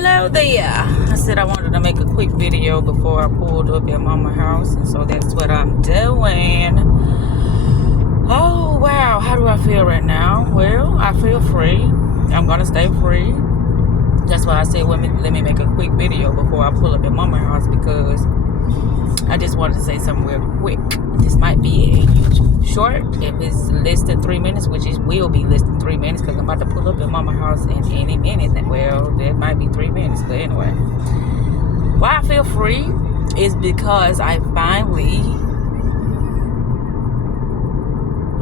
Hello there. I said I wanted to make a quick video before I pulled up at mama's house, and so that's what I'm doing. Oh wow, how do I feel right now? Well, I feel free. I'm gonna stay free. That's why I said let me make a quick video before I pull up at mama's house, because I just wanted to say something real quick. This might be a YouTube short if it's less than 3 minutes, which it will be less than 3 minutes because I'm about to pull up at mama's house in any minute. Well, that might be 3 minutes, but anyway. Why I feel free is because I finally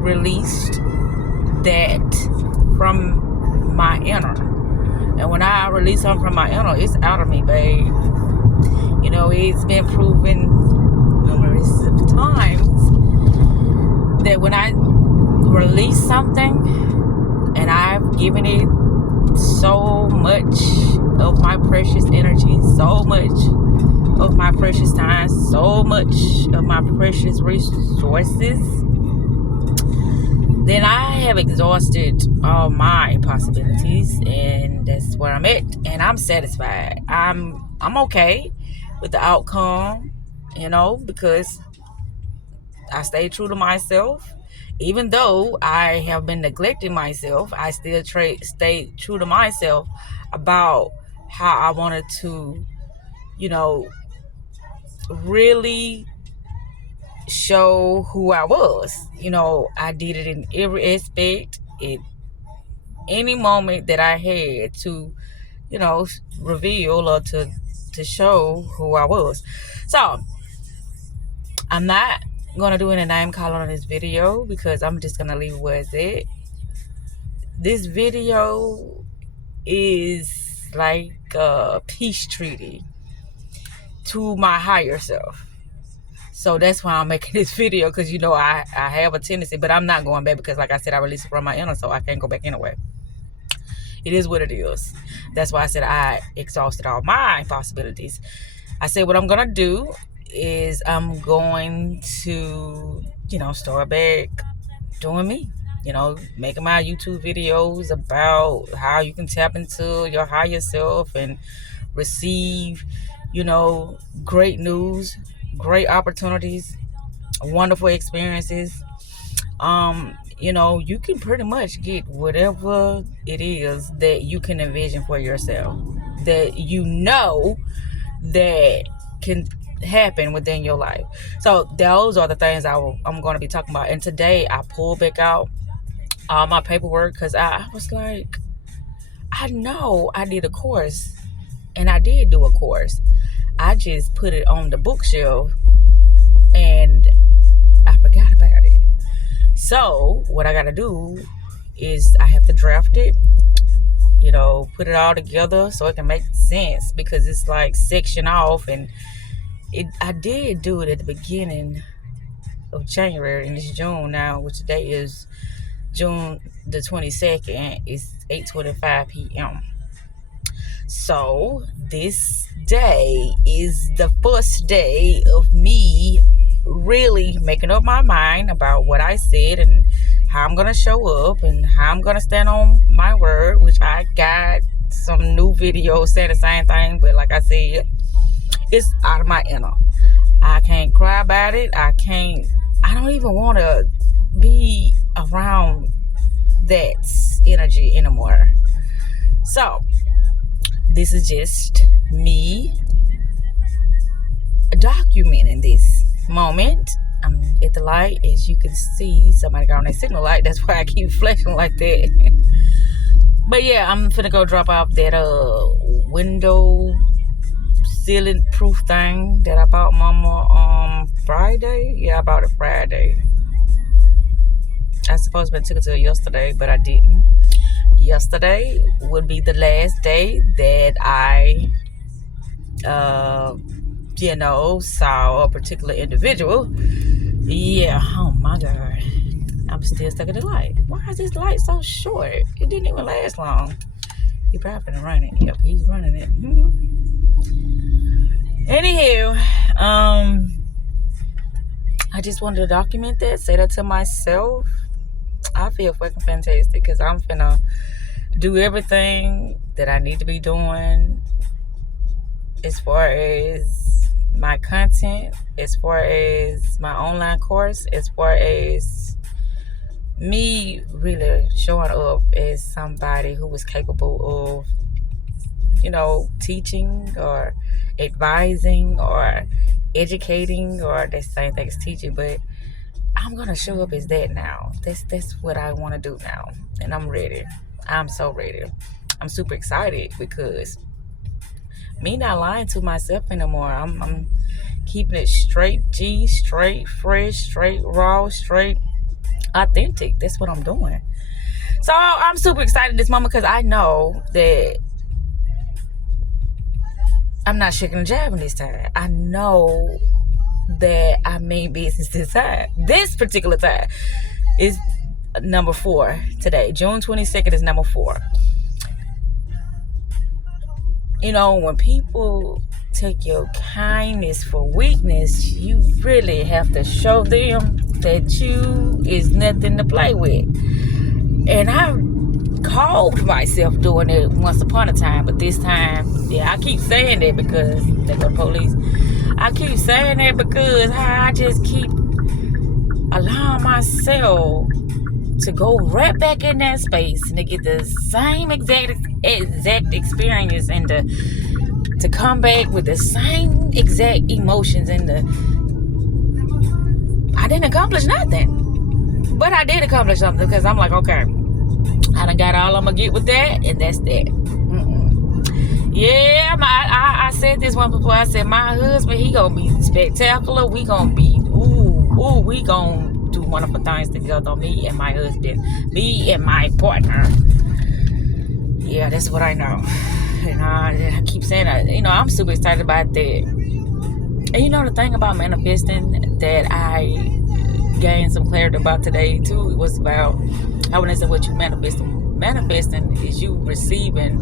released that from my inner. And when I release something from my inner, it's out of me, babe. You know, it's been proven numerous times that when I release something and I've given it so much of my precious energy, so much of my precious time, so much of my precious resources, then I have exhausted all my possibilities, and that's where I'm at, and I'm satisfied. I'm okay with the outcome, you know, because I stay true to myself. Even though I have been neglecting myself, I still stay true to myself about how I wanted to, you know, really show who I was. You know, I did it in every aspect, in any moment that I had to, you know, reveal or to show who I was. So I'm not gonna do any name calling on this video because I'm just gonna leave it where it's at. This video is like a peace treaty to my higher self. So that's why I'm making this video, because you know I have a tendency, but I'm not going back because, like I said, I released it from my inner, so I can't go back anyway. It is what it is. That's why I said I exhausted all my possibilities. I said what I'm gonna do is I'm going to, you know, start back doing me. You know, making my YouTube videos about how you can tap into your higher self and receive, you know, great news, great opportunities, wonderful experiences. You know, you can pretty much get whatever it is that you can envision for yourself, that you know that can happen within your life. So those are the things I'm going to be talking about. And today I pulled back out all my paperwork because I was like, I know I did a course, and I did do a course. I just put it on the bookshelf and I forgot about it. So what I got to do is I have to draft it, you know, put it all together so it can make sense, because it's like section off, and I did do it at the beginning of January, and it's June now, which today is June the 22nd. It's 8:25 p.m. So this day is the first day of me really making up my mind about what I said and how I'm going to show up and how I'm going to stand on my word, which I got some new videos saying the same thing, but like I said, it's out of my inner. I can't cry about it. I don't even want to be around that energy anymore. So this is just me documenting this moment. I'm at the light, as you can see. Somebody got on that signal light. That's why I keep flashing like that. But yeah, I'm finna go drop off that window ceiling proof thing that I bought mama on Friday. Yeah, I bought it Friday. I supposed to took it to her yesterday, but I didn't. Yesterday would be the last day that I you know, saw a particular individual. Yeah, oh my God. I'm still stuck at the light. Why is this light so short? It didn't even last long. He probably been running. Yep, he's running it. Anywho, I just wanted to document that, say that to myself. I feel fucking fantastic because I'm finna do everything that I need to be doing as far as my content, as far as my online course, as far as me really showing up as somebody who was capable of, teaching or advising or educating, or the same thing as teaching, but I'm gonna show up as that now. That's what I want to do now, and I'm ready. I'm so ready. I'm super excited because me not lying to myself anymore. I'm keeping it straight G, straight fresh, straight raw, straight authentic. That's what I'm doing. So I'm super excited this moment because I know that I'm not shaking and jabbing this time. I know that I mean business this time. This particular time is number 4 today. June 22nd is number 4. When people take your kindness for weakness, you really have to show them that you is nothing to play with. And I called myself doing it once upon a time, but this time, I keep saying that because they go to police. I keep saying that because I just keep allowing myself to go right back in that space and to get the same exact experience and to come back with the same exact emotions and I didn't accomplish nothing, but I did accomplish something because I'm like, okay, I done got all I'm gonna get with that, and that's that. Yeah, I said this one before. I said my husband, he gonna be spectacular. We gonna be we gonna do wonderful things together. Me and my husband, me and my partner. Yeah, that's what I know. And I keep saying that. I'm super excited about that. And the thing about manifesting that I gained some clarity about today too, it was about how when I said what you manifesting. Manifesting is you receiving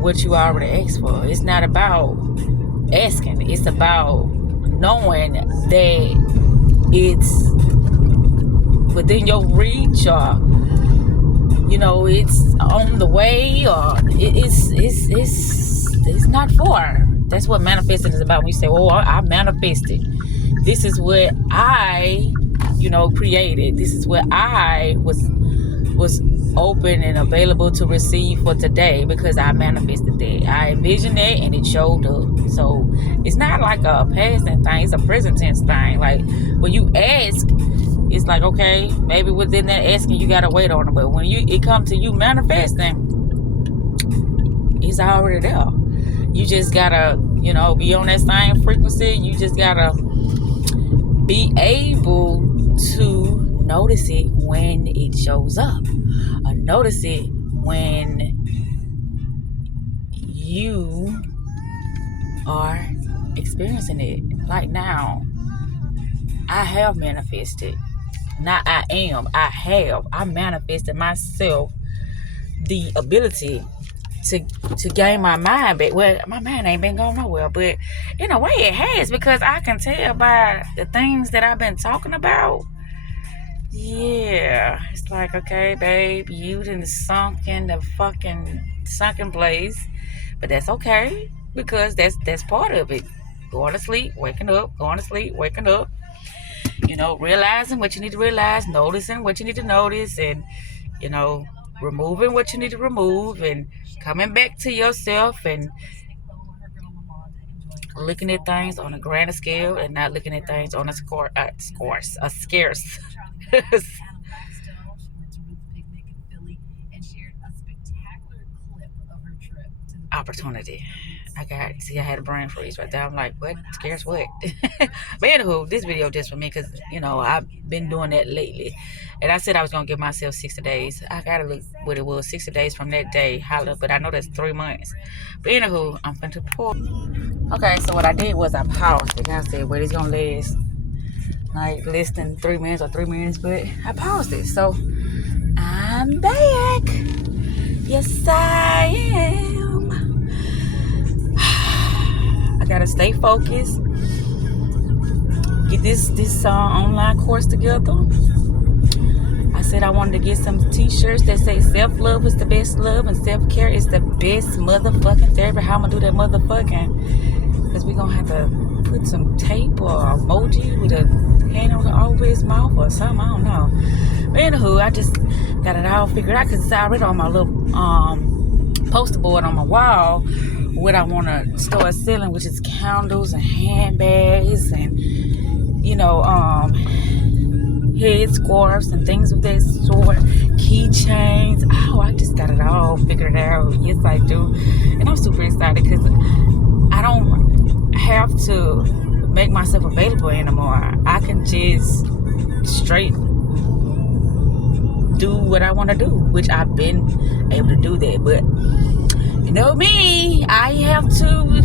what you already asked for. It's not about asking. It's about knowing that it's within your reach, or it's on the way, or it's not far. That's what manifesting is about. When you say, "Oh, I manifested. This is what I, created. This is what I was open and available to receive for today because I manifested that. I envisioned that and it showed up." So it's not like a past tense thing, it's a present tense thing. Like when you ask, it's like, okay, maybe within that asking you gotta wait on it. But when it comes to you manifesting, it's already there. You just gotta, be on that same frequency. You just gotta be able to notice it when it shows up, or notice it when you are experiencing it. Like now, I have manifested. Not I am, I have. I manifested myself the ability to gain my mind back. Well, my mind ain't been going nowhere, but in a way it has, because I can tell by the things that I've been talking about. Yeah, it's like, okay, babe, you done sunk in the fucking sunken place, but that's okay because that's part of it. Going to sleep, waking up, going to sleep, waking up. Realizing what you need to realize, noticing what you need to notice, and removing what you need to remove, and coming back to yourself and looking at things on a grander scale and not looking at things on a scarce opportunity. I had a brain freeze right there. I'm like, what? Scarce what? But anywho, this video just for me because, I've been doing that lately. And I said I was going to give myself 60 days. I got to look what it was, 60 days from that day. Holla, but I know that's 3 months. But anywho, I'm finna pour. Okay, so what I did was I paused it. I said, well, it's going to last like less than 3 minutes or 3 minutes, but I paused it. So I'm back. Yes, I am. I gotta stay focused. Get this online course together. I said said I wanted to get some t-shirts that say self-love is the best love and self-care is the best motherfucking therapy. How I'm gonna do that motherfucking? Because we're gonna have to put some tape or emoji with a hand over his mouth or something. I don't know. But anywho, I just got it all figured out because it's already on my little poster board on my wall what I want to start selling, which is candles and handbags and head scarves and things of that sort, keychains. Oh, I just got it all figured out. Yes, I do. And I'm super excited because I don't have to make myself available anymore. I can just straight do what I want to do, which I've been able to do that. But you know me, I have to,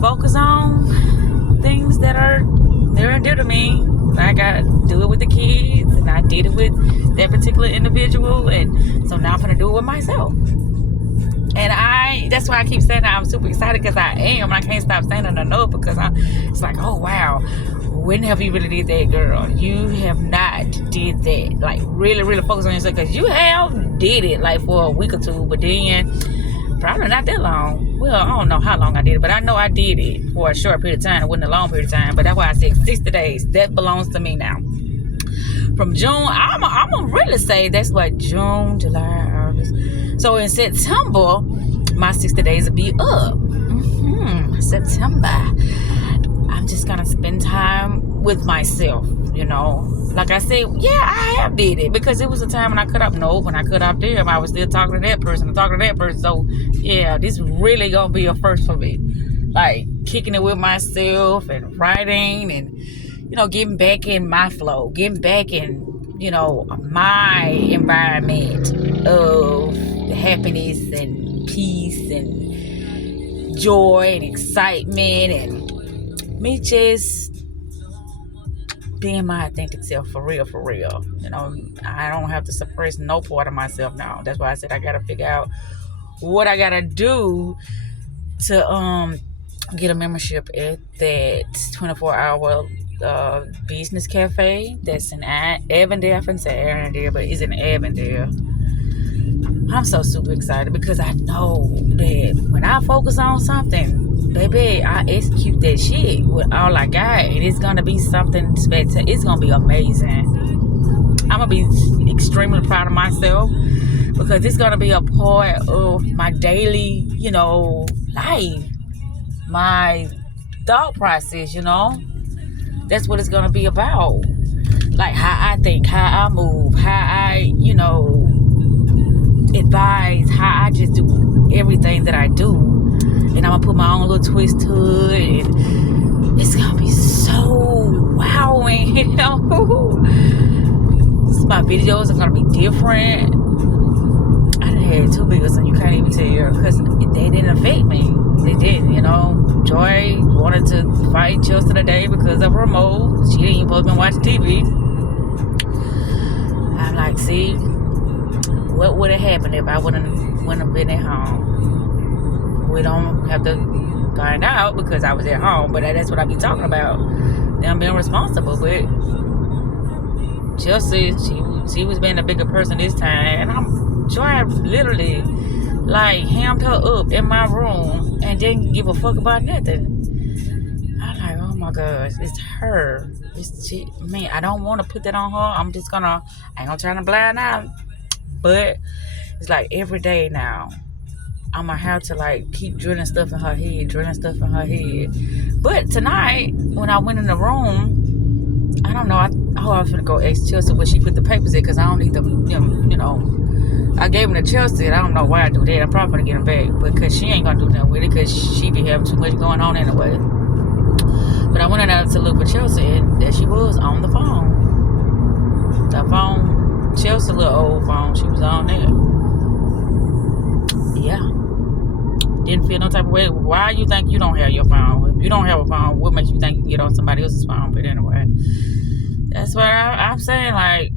focus on things that are near and dear to me. I got to do it with the kids, and I did it with that particular individual, and so now I'm going to do it with myself. And that's why I keep saying that I'm super excited, because I am, and I can't stop saying it enough, because it's like, oh wow, when have you really did that, girl? You have not did that. Like, really, really focus on yourself, because you have did it like for a week or two, but then probably not that long. Well, I don't know how long I did it, but I know I did it for a short period of time. It wasn't a long period of time, but that's why I said 60 days. That belongs to me now. From June, I'm gonna really say that's like June, July, August. So in September, my 60 days will be up. September. I'm just gonna spend time with myself, Like I said, yeah, I have did it, because it was a time when I cut up. No, when I cut up them, I was still talking to that person and talking to that person. So yeah, this really gonna be a first for me. Like kicking it with myself and writing and getting back in my flow, getting back in my environment of happiness and peace and joy and excitement, and me just being my authentic self for real. I don't have to suppress no part of myself now. That's why I said I gotta figure out what I gotta do to get a membership at that 24-hour business cafe that's in Avondale. I think it's Arendelle, but it's in Avondale. I'm so super excited, because I know that when I focus on something, baby, I execute that shit with all I got, and it's gonna be something spectacular. It's gonna be amazing. I'm gonna be extremely proud of myself, because it's gonna be a part of my daily, life, my thought process. That's what it's gonna be about. Like how I think, how I move, how I, advise, how I just do everything that I do. And I'm gonna put my own little twist to it, and it's gonna be so wowing, My videos are gonna be different. I done had 2 videos and you can't even tell, because they didn't affect me. They didn't, Joy wanted to fight Chelsea today because of remote. She didn't even supposed to watch TV. I'm like, see, what would have happened if I wouldn't have been at home? We don't have to find out, because I was at home, but that's what I be talking about. Them being responsible. But Chelsea, she was being a bigger person this time, and Joy literally like hammed her up in my room and didn't give a fuck about nothing. I'm like, oh my gosh, it's her. I don't want to put that on her. I ain't gonna turn a blind eye. But it's like every day now, I'm gonna have to like keep drilling stuff in her head. But tonight, when I went in the room, I don't know. I was gonna go ask Chelsea where she put the papers in, because I don't need them. I gave them to Chelsea, and I don't know why I do that. I'm probably gonna get them back, because she ain't gonna do nothing with it, because she be having too much going on anyway. But I went in there to look for Chelsea, and there she was on the phone. The phone, Chelsea, little old phone, she was on there. Yeah. Didn't feel no type of way. Why you think you don't have your phone? If you don't have a phone, what makes you think you can get on somebody else's phone? But anyway, that's what I'm saying. Like,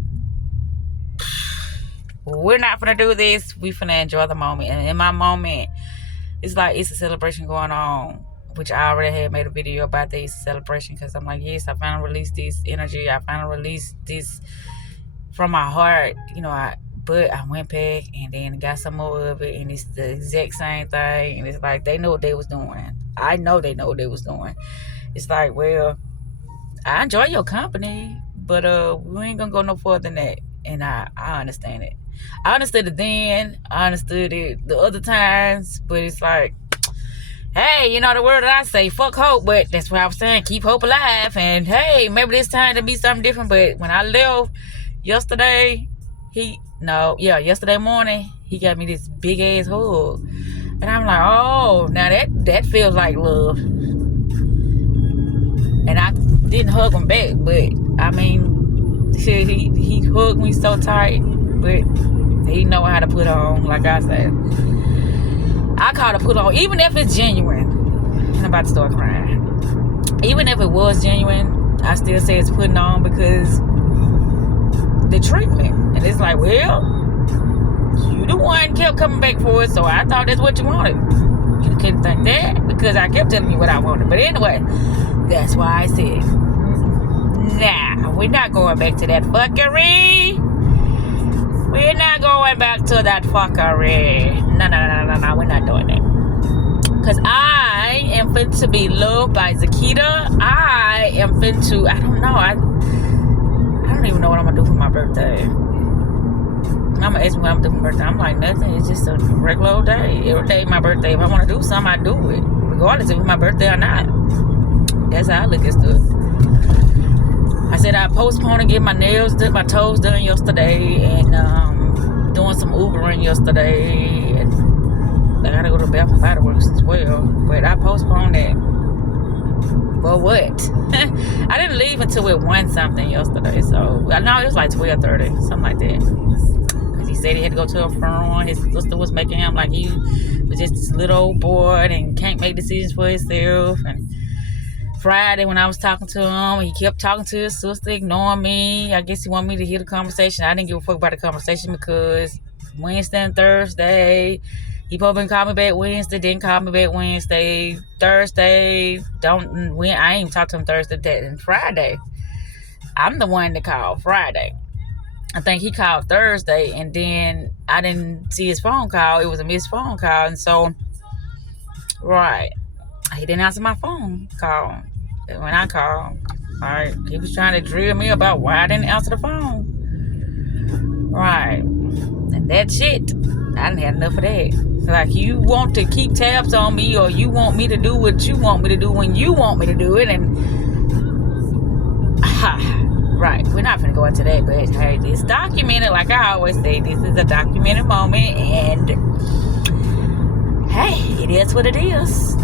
we're not gonna do this. We finna enjoy the moment. And in my moment, it's like it's a celebration going on, which I already had made a video about the Easter celebration, because I'm like, yes, I finally released this energy. I finally released this from my heart, but I went back and then got some more of it, and it's the exact same thing. And it's like they know what they was doing. I know they know what they was doing. It's like, well, I enjoy your company, but we ain't gonna go no further than that. And I understand it. I understood it then. I understood it the other times, but it's like, hey, the word that I say, fuck hope, but that's what I was saying, keep hope alive. And hey, maybe this time to be something different. But when I left yesterday, yesterday morning, he got me this big ass hug. And I'm like, oh, now that feels like love. And I didn't hug him back, but I mean, shit, he hugged me so tight, but he know how to put on, like I said. I call it put on, even if it's genuine. And I'm about to start crying. Even if it was genuine, I still say it's putting on because the treatment. And it's like, well, you the one kept coming back for it, so I thought that's what you wanted. You couldn't think that because I kept telling you what I wanted. But anyway, that's why I said, nah, we're not going back to that fuckery. We're not going back to that fuckery. No, we're not doing that. Because I am fit to be loved by Zakita. I am fit to, I don't know. I don't even know what I'm going to do for my birthday. Mama asked me what I'm doing for my birthday. I'm like, nothing. It's just a regular old day. Every day my birthday. If I want to do something, I do it. Regardless if it's my birthday or not. That's how I look at stuff. I said I postponed to get my my toes done yesterday, and doing some Ubering yesterday, and I gotta go to Bath and Body Works as well. But I postponed that. For what? I didn't leave until it 1 something yesterday, so I know it was like 12:30, something like that. Because he said he had to go to a funeral. His sister was making him like he was just this little old boy and can't make decisions for himself. And Friday when I was talking to him, he kept talking to his sister, ignoring me. I guess he wanted me to hear the conversation. I didn't give a fuck about the conversation because Wednesday and Thursday, he probably called me back Wednesday, didn't call me back Wednesday. Thursday, I ain't even talked to him Thursday, and Friday. I'm the one that called Friday. I think he called Thursday, and then I didn't see his phone call. It was a missed phone call, and so, right, he didn't answer my phone call. When I called, right, he was trying to drill me about why I didn't answer the phone. Right. And that shit, I didn't have enough of that. Like, you want to keep tabs on me, or you want me to do what you want me to do when you want me to do it, and right, we're not gonna go into that, but hey, it's documented. Like I always say, this is a documented moment, and hey, it is what it is.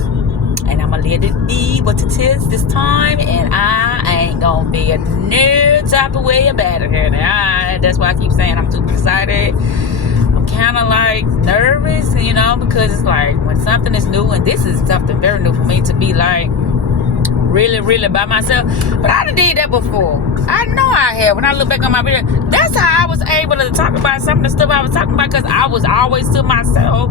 And I'm gonna let it be what it is this time, and I ain't gonna be a no type of way about it. And that's why I keep saying I'm super excited. I'm kind of like nervous, because it's like when something is new, and this is something very new for me to be like really, really by myself. But I done did that before. I know I have. When I look back on my video, that's how I was able to talk about some of the stuff I was talking about, because I was always to myself.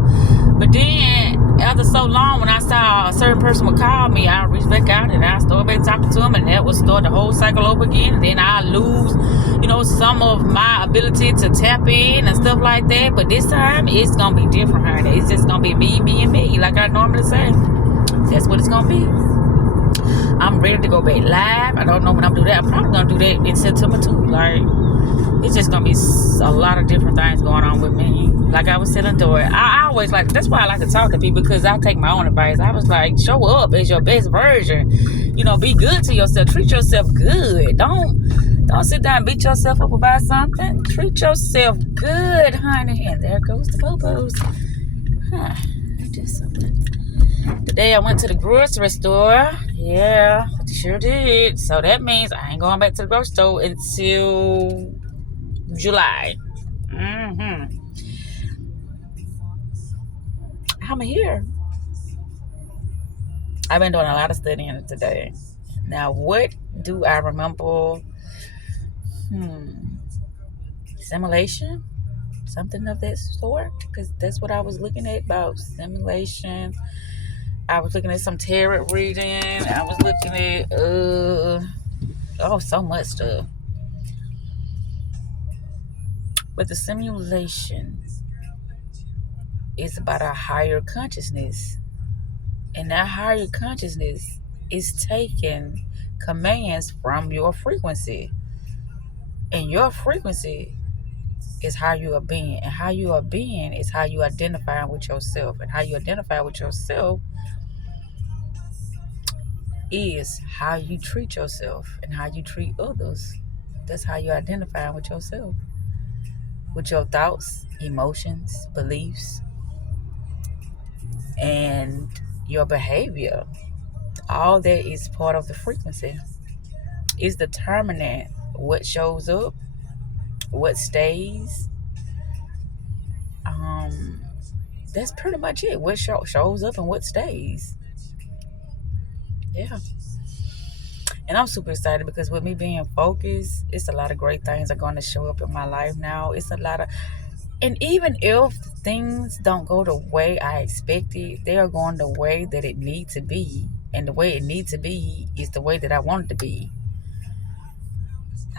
But then after so long, when I saw a certain person would call me, I reached back out and I started back talking to him, and that would start the whole cycle over again. And then I lose, some of my ability to tap in and stuff like that. But this time, it's gonna be different, honey. It's just gonna be me, and me, like I normally say. That's what it's gonna be. I'm ready to go back live. I don't know when I'm gonna do that. I'm probably gonna do that in September too. Like, it's just gonna be a lot of different things going on with me. Like I was telling Dory, I always like, that's why I like to talk to people, because I take my own advice. I was like, show up as your best version. Be good to yourself. Treat yourself good. Don't sit down and beat yourself up about something. Treat yourself good, honey. And there goes the bobos. Just something. Today I went to the grocery store. Yeah, sure did. So that means I ain't going back to the grocery store until July. I'm here. I've been doing a lot of studying today. Now, what do I remember? Simulation? Something of that sort? Because that's what I was looking at, about simulation. I was looking at some tarot reading. I was looking at, so much stuff. But the simulation is about a higher consciousness. And that higher consciousness is taking commands from your frequency. And your frequency is how you are being. And how you are being is how you identify with yourself. And how you identify with yourself is how you treat yourself and how you treat others. That's how you identify with yourself. With your thoughts, emotions, beliefs, and your behavior. All that is part of the frequency. It's determining what shows up, what stays. Um, that's pretty much it. What shows up and what stays. Yeah. And I'm super excited because with me being focused, it's a lot of great things are going to show up in my life now. It's a lot of, and even if things don't go the way I expected, they are going the way that it needs to be. And the way it needs to be is the way that I want it to be.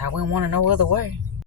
I wouldn't want to no other way.